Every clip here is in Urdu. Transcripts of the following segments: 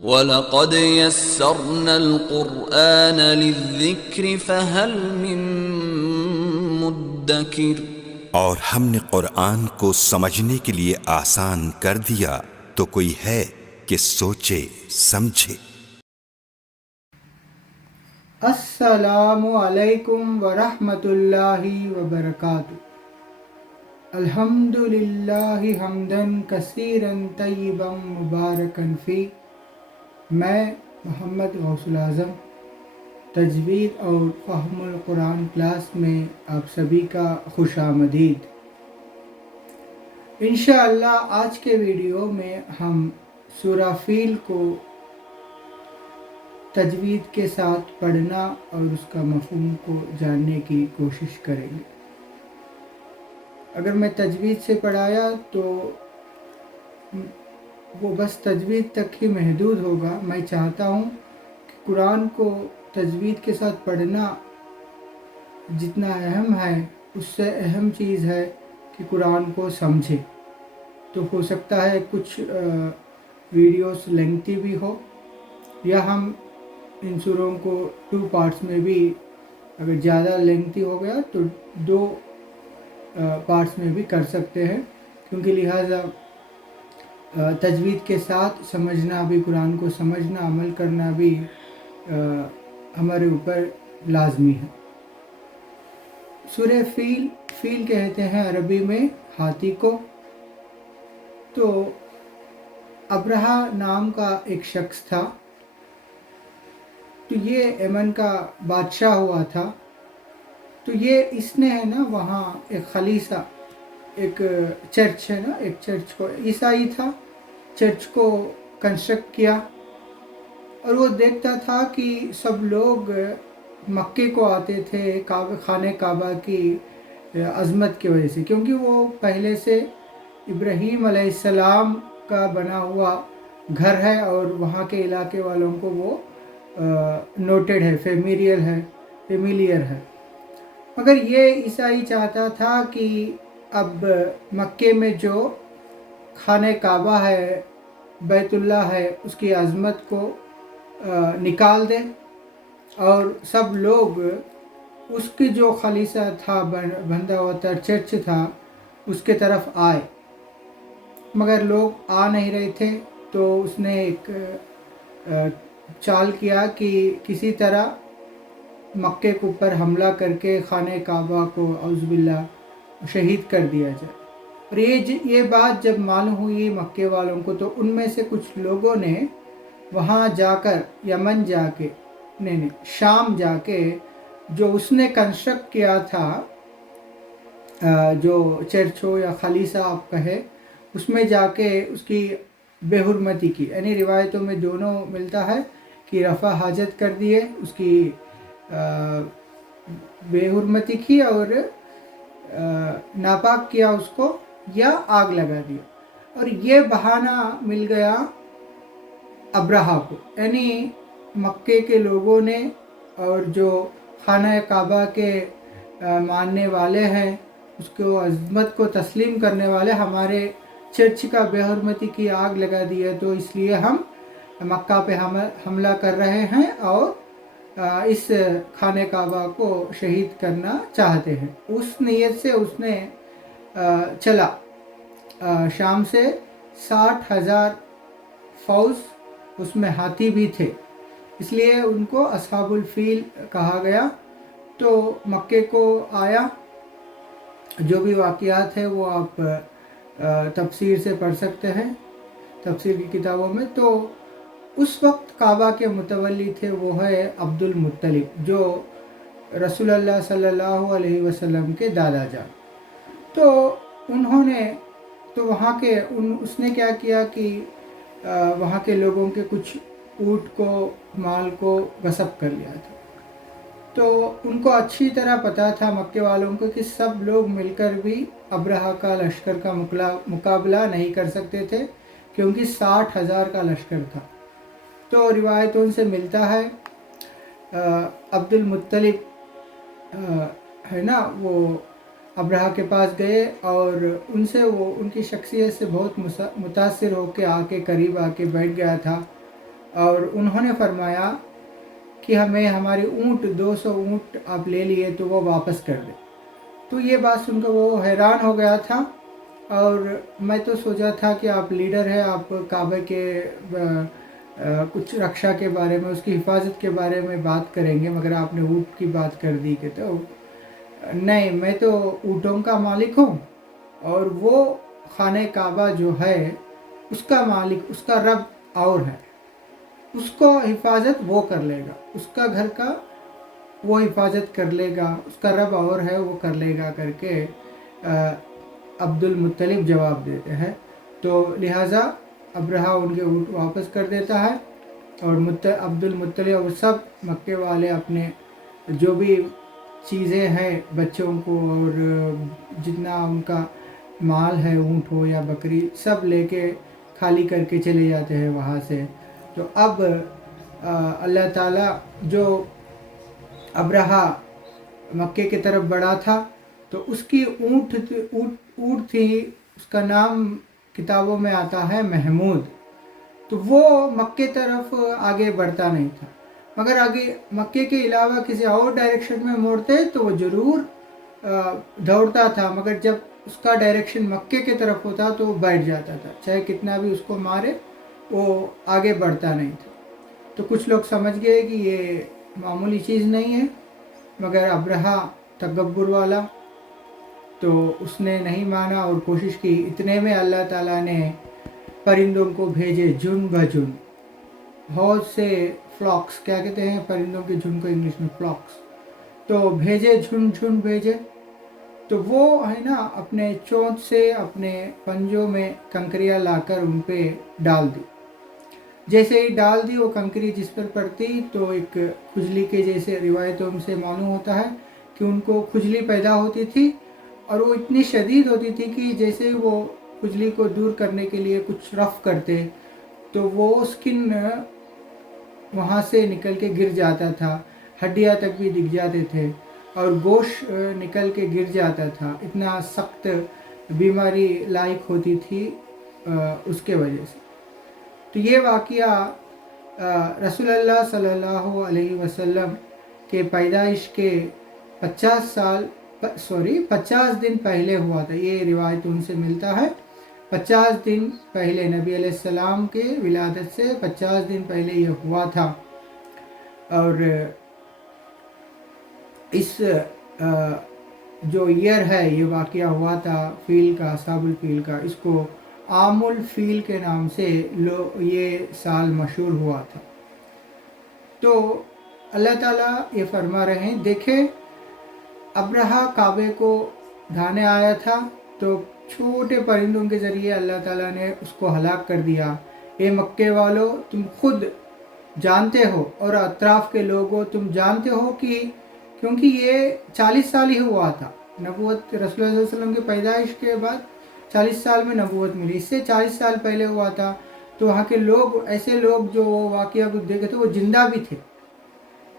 وَلَقَدْ يَسَّرْنَا الْقُرْآنَ لِلذِّكْرِ فَهَلْ مِن مُّدَّكِرٍ۔ اور ہم نے قرآن کو سمجھنے کے لیے آسان کر دیا، تو کوئی ہے کہ سوچے سمجھے۔ السلام علیکم ورحمۃ اللہ وبرکاتہ۔ الحمدللہ حمداً کثیراً طیباً مبارکاً فی۔ میں محمد غوث الاعظم تجوید اور فہم القرآن کلاس میں آپ سبھی کا خوش آمدید۔ انشاءاللہ آج کے ویڈیو میں ہم سورہ فیل کو تجوید کے ساتھ پڑھنا اور اس کا مفہوم کو جاننے کی کوشش کریں گے۔ اگر میں تجوید سے پڑھایا تو وہ بس تجوید تک ہی محدود ہوگا۔ میں چاہتا ہوں کہ قرآن کو تجوید کے ساتھ پڑھنا جتنا اہم ہے، اس سے اہم چیز ہے کہ قرآن کو سمجھے۔ تو ہو سکتا ہے کچھ ویڈیوز لینگتھی بھی ہو، یا ہم ان سوروں کو 2 پارٹس میں بھی، اگر زیادہ لینگتھی ہو گیا تو 2 پارٹس میں بھی کر سکتے ہیں، کیونکہ لہٰذا تجوید کے ساتھ سمجھنا بھی، قرآن کو سمجھنا، عمل کرنا بھی ہمارے اوپر لازمی ہے۔ سورہ فیل کہتے ہیں عربی میں ہاتھی کو۔ تو ابرہہ نام کا ایک شخص تھا، تو یہ یمن کا بادشاہ ہوا تھا۔ تو اس نے ہے نا وہاں ایک خلیصہ، ایک چرچ ہے نا، ایک چرچ کو، عیسائی تھا، چرچ کو کنسٹرکٹ کیا، اور وہ دیکھتا تھا کہ سب لوگ مکے کو آتے تھے خانہ کعبہ کی عظمت کی وجہ سے، کیونکہ وہ پہلے سے ابراہیم علیہ السلام کا بنا ہوا گھر ہے، اور وہاں کے علاقے والوں کو وہ نوٹڈ ہے، فیملیئر ہے۔ مگر یہ عیسائی چاہتا تھا کہ اب مکے میں جو خانہ کعبہ ہے، بیت اللہ ہے، اس کی عظمت کو نکال دے، اور سب لوگ اس کی جو خلیصہ تھا، بندھا ہوا تھا، چرچ تھا، اس کے طرف آئے۔ مگر لوگ آ نہیں رہے تھے، تو اس نے ایک چال کیا کہ کسی طرح مکے کے اوپر حملہ کر کے خانہ کعبہ کو اعوذ باللہ شہید کر دیا جائے۔ اور یہ بات جب معلوم ہوئی مکے والوں کو، تو ان میں سے کچھ لوگوں نے وہاں جا کر، یمن جا کے، شام جا کے، جو اس نے کنسٹرکٹ کیا تھا، جو چرچ ہو یا خلیصہ آپ کہے، اس میں جا کے اس کی بے حرمتی کی، یعنی روایتوں میں دونوں ملتا ہے کہ رفع حاجت کر دیے، اس کی بے حرمتی کی اور ناپاک کیا اس کو، یا آگ لگا دیا۔ اور یہ بہانہ مل گیا ابرہہ کو، یعنی مکے کے لوگوں نے، اور جو خانہ کعبہ کے ماننے والے ہیں، اس کو عظمت کو تسلیم کرنے والے، ہمارے چرچ کا بے حرمتی کی، آگ لگا دی ہے، تو اس لیے ہم مکہ پہ حملہ کر رہے ہیں اور اس خانہ کعبہ کو شہید کرنا چاہتے ہیں۔ اس نیت سے اس نے چلا شام سے 60,000 فوج، اس میں ہاتھی بھی تھے، اس لیے ان کو اصحاب الفیل کہا گیا۔ تو مکے کو آیا، جو بھی واقعات ہیں وہ آپ تفسیر سے پڑھ سکتے ہیں، تفسیر کی کتابوں میں۔ تو اس وقت کعبہ کے متولی تھے، وہ ہے عبد المطلب، جو رسول اللہ صلی اللہ علیہ وسلم کے دادا جان۔ تو انہوں نے وہاں کے اس نے کیا کیا کہ وہاں کے لوگوں کے کچھ اونٹ کو، مال کو غصب کر لیا تھا۔ تو ان کو اچھی طرح پتا تھا مکے والوں کو کہ سب لوگ مل کر بھی ابرہہ کا لشکر کا مقابلہ نہیں کر سکتے تھے، کیونکہ 60,000 کا لشکر تھا۔ تو روایتوں سے ملتا ہے عبد المطلب ہے نا، وہ ابرہہ کے پاس گئے، اور ان سے ان کی شخصیت سے بہت متاثر ہو کے قریب آ کے بیٹھ گیا تھا، اور انہوں نے فرمایا کہ ہمیں ہماری اونٹ 200 اونٹ آپ لے لیے تو وہ واپس کر دیں. تو یہ بات سن کر وہ حیران ہو گیا تھا، اور میں تو سوچا تھا کہ آپ لیڈر ہیں، آپ کعبے کے کچھ رکشا کے بارے میں، اس کی حفاظت کے بارے میں بات کریں گے، مگر آپ نے اونٹ کی بات کر دی. کہ تو نہیں، میں تو اونٹوں کا مالک ہوں، اور وہ خانہ کعبہ جو ہے اس کا مالک، اس کا رب اور ہے، اس کو حفاظت وہ کر لے گا، اس کا گھر کا وہ حفاظت کر لے گا، اس کا رب اور ہے وہ کر لے گا کر کے عبد المطلب جواب دیتے ہیں. تو لہٰذا ابرہہ ان کے اونٹ واپس کر دیتا ہے، اور عبد المطلب اور سب مکے والے اپنے جو بھی چیزیں ہیں بچوں کو اور جتنا ان کا مال ہے، اونٹ ہو یا بکری، سب لے کے خالی کر کے چلے جاتے ہیں وہاں سے. تو اب اللہ تعالیٰ جو ابرہہ مکے کی طرف بڑھا تھا، تو اس کی اونٹ تھی، اس کا نام کتابوں میں آتا ہے محمود. تو وہ مکے طرف آگے بڑھتا نہیں تھا، مگر آگے مکے کے علاوہ کسی اور ڈائریکشن میں موڑتے تو وہ ضرور دوڑتا تھا، مگر جب اس کا ڈائریکشن مکے کی طرف ہوتا تو وہ بیٹھ جاتا تھا، چاہے کتنا بھی اس کو مارے وہ آگے بڑھتا نہیں تھا. تو کچھ لوگ سمجھ گئے کہ یہ معمولی چیز نہیں ہے، مگر ابرہہ تکبر والا، تو اس نے نہیں مانا اور کوشش کی. اتنے میں اللہ تعالیٰ نے پرندوں کو بھیجے جن بجن، بہت سے فلاکس، کیا کہتے ہیں پرندوں کے جھنڈ کو انگلش میں؟ فلاکس. تو بھیجے، جھنڈ بھیجے. تو وہ ہے نا اپنے چونچ سے اپنے پنجوں میں کنکریاں لا کر ان پہ ڈال دی. جیسے ہی ڈال دی وہ کنکری جس پر پڑتی تو ایک کھجلی کے جیسے روایتوں سے معلوم ہوتا ہے کہ ان کو کھجلی پیدا ہوتی تھی، اور وہ اتنی شدید ہوتی تھی کہ جیسے وہ کھجلی کو دور کرنے کے لیے کچھ رف کرتے تو وہ سکن وہاں سے نکل کے گر جاتا تھا، ہڈیاں تک بھی دکھ جاتے تھے، اور گوشت نکل کے گر جاتا تھا. اتنا سخت بیماری لاحق ہوتی تھی اس کے وجہ سے. تو یہ واقعہ رسول اللہ صلی اللہ علیہ وسلم کے پیدائش کے 50 دن پہلے ہوا تھا. یہ روایت ان سے ملتا ہے 50 دن پہلے، نبی علیہ السلام کے ولادت سے 50 دن پہلے یہ ہوا تھا. اور اس جو ایئر ہے یہ واقعہ ہوا تھا فیل کا، اصحاب الفیل کا، اس کو عام الفیل کے نام سے یہ سال مشہور ہوا تھا. تو اللہ تعالیٰ یہ فرما رہے ہیں، دیکھیں ابرہہ کعبے کو ڈھانے آیا تھا تو چھوٹے پرندوں کے ذریعے اللہ تعالیٰ نے اس کو ہلاک کر دیا. اے مکے والو، تم خود جانتے ہو اور اطراف کے لوگوں تم جانتے ہو کہ کیونکہ یہ 40 سال ہی ہوا تھا نبوت، رسول اللہ صلی اللہ علیہ وسلم کی پیدائش کے بعد 40 سال میں نبوت ملی، اس سے 40 سال پہلے ہوا تھا. تو وہاں کے لوگ، ایسے لوگ جو واقعہ کو دیکھے تھے وہ زندہ بھی تھے،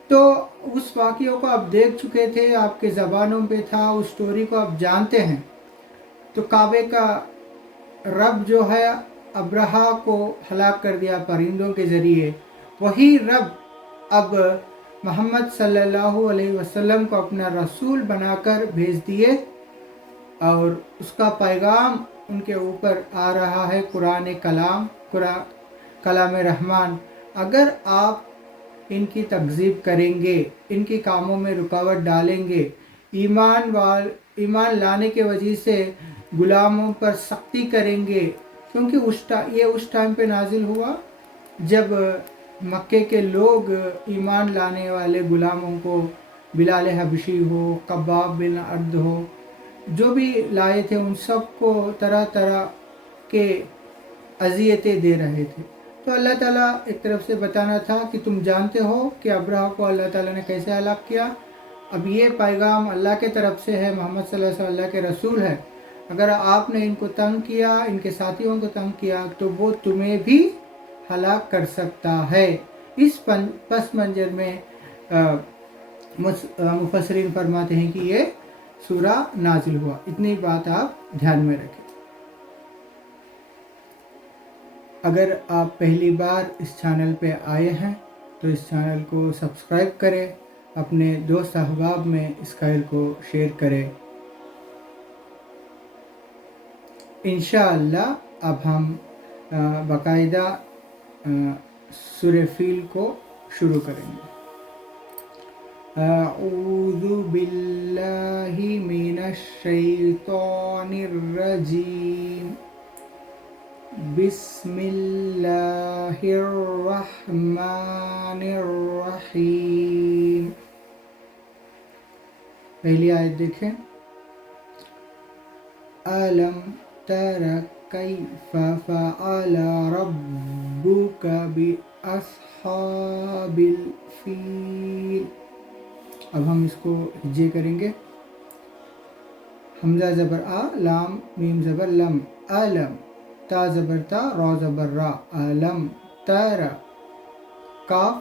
تو اس واقعوں کو آپ دیکھ چکے تھے، آپ کے زبانوں پہ تھا، اس سٹوری کو آپ جانتے ہیں. تو کعبے کا رب جو ہے ابرہہ کو ہلاک کر دیا پرندوں کے ذریعے، وہی رب اب محمد صلی اللہ علیہ وسلم کو اپنا رسول بنا کر بھیج دیے، اور اس کا پیغام ان کے اوپر آ رہا ہے، قرآن کلام رحمان. اگر آپ ان کی تکذیب کریں گے، ان کے کاموں میں رکاوٹ ڈالیں گے، ایمان لانے کے وجہ سے غلاموں پر سختی کریں گے، کیونکہ یہ اس ٹائم پہ نازل ہوا جب مکے کے لوگ ایمان لانے والے غلاموں کو، بلال حبشی ہو، قباب بن ارد ہو، جو بھی لائے تھے ان سب کو طرح طرح کے اذیتیں دے رہے تھے. تو اللہ تعالیٰ ایک طرف سے بتانا تھا کہ تم جانتے ہو کہ ابرہہ کو اللہ تعالیٰ نے کیسے ہلاک کیا. اب یہ پیغام اللہ کے طرف سے ہے، محمد صلی اللہ علیہ وسلم اللہ کے رسول ہے. اگر آپ نے ان کو تنگ کیا، ان کے ساتھیوں کو تنگ کیا، تو وہ تمہیں بھی ہلاک کر سکتا ہے. اس پس منظر میں مفسرین فرماتے ہیں کہ یہ سورہ نازل ہوا. اتنی بات آپ دھیان میں رکھیں. اگر آپ پہلی بار اس چینل پہ آئے ہیں تو اس چینل کو سبسکرائب کریں، اپنے دوست احباب میں اس خیر کو شیئر کریں۔ انشاءاللہ اب ہم باقاعدہ سورہ فیل کو شروع کریں گے۔ اعوذ باللہ من الشیطان الرجیم، بسم اللہ الرحمن الرحیم۔ پہلی آیت دیکھیں، أَلَمْ تَرَ كَيْفَ فَعَلَ رَبُّكَ بِأَصْحَابِ الْفِيلِ۔ اب ہم اس کو ہجے کریں گے۔ حمزہ زبر آ، لام میم زبر لم، علم، تا زبر تا، را زبر را، علم تر، کاف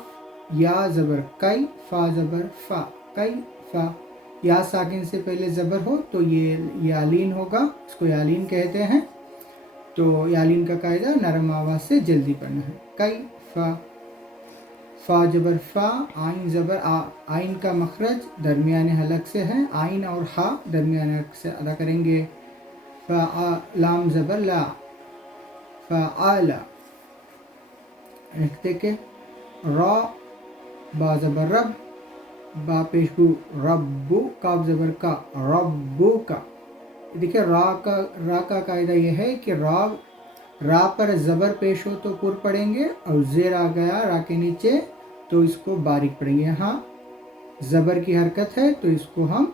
یا زبر کئی، فا زبر فا، کئی فا، یا ساکن سے پہلے زبر ہو تو یہ یالین ہوگا، اس کو یالین کہتے ہیں۔ تو یالین کا قاعدہ نرم آواز سے جلدی پڑھنا ہے۔ کئی فا، فا زبر فا، آئین زبر آ، آئین کا مخرج درمیان حلق سے ہے، آئین اور ہا درمیان حلق سے ادا کریں گے۔ فا لام زبر لا، فعال، دیکھیں را، با زبر رب، با پیشگو ربو، کاف زبر کا، ربو کا۔ دیکھیں را کا قاعدہ یہ ہے کہ را پر زبر پیش ہو تو پر پڑھیں گے، اور زیر آ گیا را کے نیچے تو اس کو باریک پڑھیں گے۔ یہاں زبر کی حرکت ہے تو اس کو ہم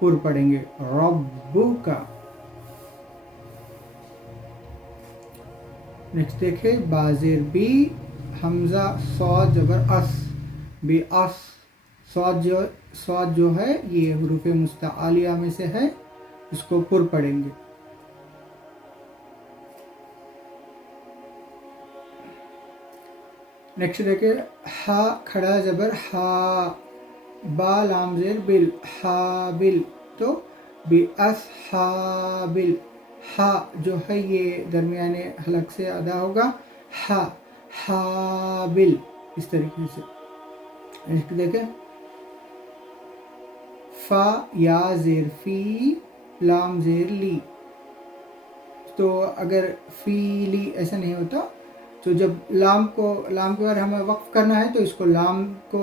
پر پڑھیں گے، ربو کا۔ نیکسٹ دیکھیں، بازیر بی، حمزہ صاد زبر اس، بی اس، صاد جو ہے یہ حروف مستعلیہ میں سے ہے، اس کو پر پڑھیں گے۔ نیکسٹ دیکھیں، ہا کھڑا زبر ہا، با لام زیر بل، حابل، تو بی اصحابل، ہا جو ہے یہ درمیان حلق سے ادا ہوگا، ہا حابل، اس طریقے سے۔ دیکھیں، فا یا زیر فی، لام زیر لی، تو اگر فی لی ایسا نہیں ہوتا تو جب لام کو اگر ہمیں وقف کرنا ہے تو اس کو لام کو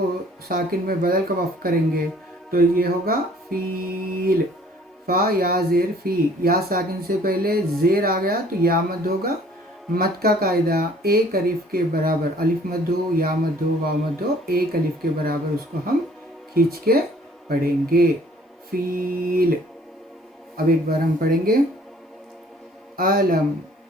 ساکن میں بدل کر وقف کریں گے، تو یہ ہوگا فیل، فا یا زیر فی، یا ساکن سے پہلے زیر آ گیا تو یا مد ہوگا۔ مد کا قاعدہ ایک الف کے برابر، الف مد ہو، یا مد ہو، واو مد ہو، ایک الف کے برابر اس کو ہم کھینچ کے پڑھیں گے، فیل۔ اب ایک بار ہم پڑھیں گے، أَلَمْ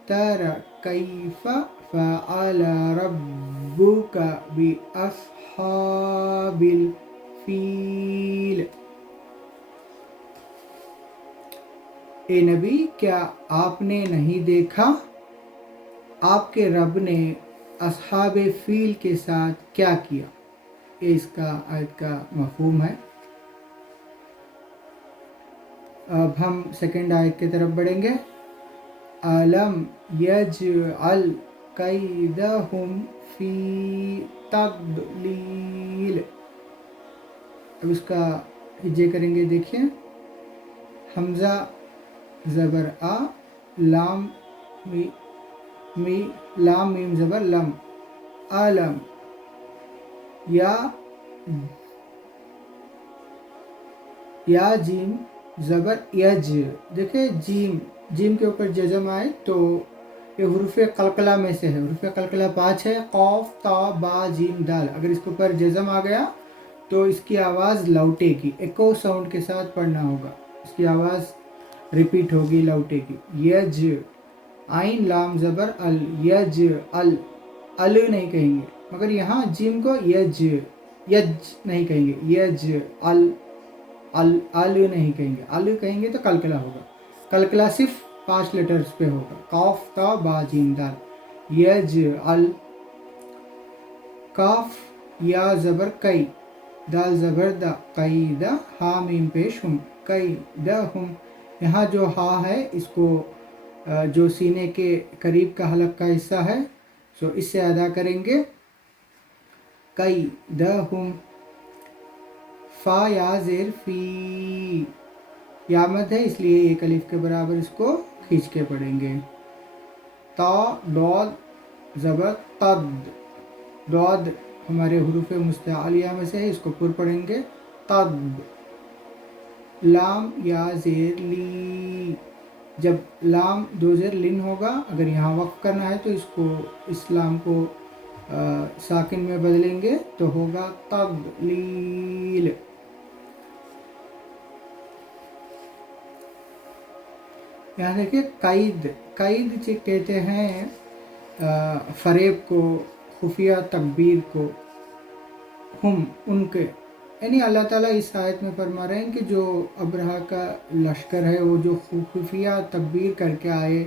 تَرَ كَيْفَ فَعَلَ رَبُّكَ بِأَصْحَابِ الْفِيلِ۔ اے نبی، کیا آپ نے نہیں دیکھا آپ کے رب نے اصحاب فیل کے ساتھ کیا کیا؟ یہ اس کا آیت کا مفہوم ہے۔ اب ہم سیکنڈ آیت کی طرف بڑھیں گے، أَلَمْ يَجْعَلْ كَيْدَهُمْ فِي تَضْلِيلٍ۔ اب اس کا ہجے کریں گے، دیکھیں، حمزہ زبر آ، لام میم زبر لم، علم، یا جیم زبر یج، دیکھیں جیم کے اوپر جزم آئے تو یہ حروف قلقلہ میں سے ہے، حروف قلقلہ 5 ہے، قاف تا با جیم دال، اگر اس کے اوپر جزم آ گیا تو اس کی آواز لوٹے گی، ایکو ساؤنڈ کے ساتھ پڑھنا ہوگا، اس کی آواز ریپیٹ ہوگی، لوٹے گی۔ یج، آئین لام زبر ال، یج ال نہیں کہیں گے، مگر یہاں جیم کو یج نہیں کہیں گے، یج ال نہیں کہیں گے، ال کہیں گے تو قلقلہ ہوگا، قلقلہ صرف 5 لیٹرز پہ ہوگا، قاف تا با جیم دال، یج ال، کاف یا زبر کئی، دال زبر دا، قیدہ، ہا میم پیش ہم، قیدہم، یہاں جو ہا ہے اس کو جو سینے کے قریب کا حلق کا حصہ ہے اس سے ادا کریں گے قیدہم، فا یا زیر فی، یا مد ہے اس لیے ایک الف کے برابر اس کو کھینچ کے پڑھیں گے. تا ضاد زبر تد، ضاد ہمارے حروف مستعلیہ میں سے ہے، اس کو پر پڑھیں گے تد. لام یا زیر لی، جب لام دو زیر لن ہوگا، اگر یہاں وقف کرنا ہے تو اس لام کو ساکن میں بدلیں گے تو ہوگا تضلیل. یہاں دیکھیں قید، قید کہتے ہیں فریب کو، خفیہ تکبیر کو. ہم ان کے، یعنی اللہ تعالیٰ اس آیت میں فرما رہے ہیں کہ جو ابرہہ کا لشکر ہے وہ جو خفیہ تکبیر کر کے آئے،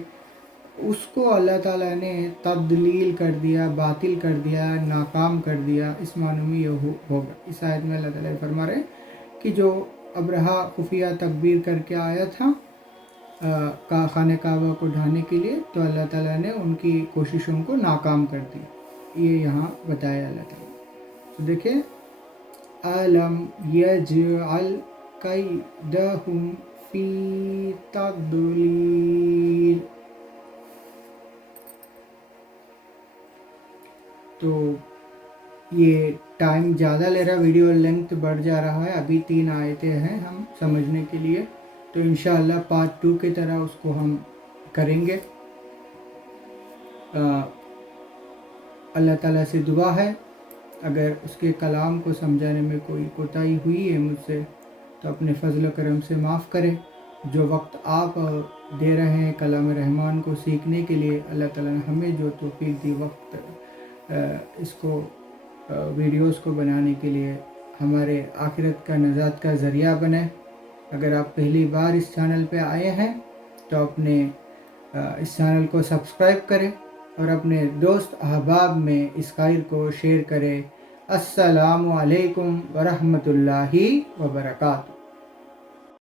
اس کو اللہ تعالیٰ نے تضلیل کر دیا، باطل کر دیا، ناکام کر دیا. اس معنی میں یہ ہوگا. اس آیت میں اللہ تعالیٰ فرما رہے ہیں کہ جو ابرہہ خفیہ تکبیر کر کے آیا تھا خانہ کعبہ کو ڈھانے کے لیے، تو اللہ تعالیٰ نے ان کی کوششوں کو ناکام کر دی. یہ یہاں بتایا اللہ تعالیٰ. تو دیکھیں أَلَمْ يَجْعَلْ كَيْدَهُمْ فِي تَضْلِيلٍ. تو یہ ٹائم زیادہ لے رہا، ویڈیو لینتھ بڑھ جا رہا ہے. ابھی 3 آیتیں ہیں ہم سمجھنے کے لیے، تو انشاءاللہ پارٹ 2 کی طرح اس کو ہم کریں گے. اللہ تعالیٰ سے دعا ہے اگر اس کے کلام کو سمجھانے میں کوئی کوتاہی ہوئی ہے مجھ سے تو اپنے فضل و کرم سے معاف کریں. جو وقت آپ دے رہے ہیں کلام رحمان کو سیکھنے کے لیے، اللہ تعالیٰ نے ہمیں جو توفیق دی وقت اس کو ویڈیوز کو بنانے کے لیے، ہمارے آخرت کا نجات کا ذریعہ بنے. اگر آپ پہلی بار اس چینل پہ آئے ہیں تو اپنے اس چینل کو سبسکرائب کریں اور اپنے دوست احباب میں اس خیر کو شیئر کریں. السلام علیکم ورحمۃ اللہ وبرکاتہ.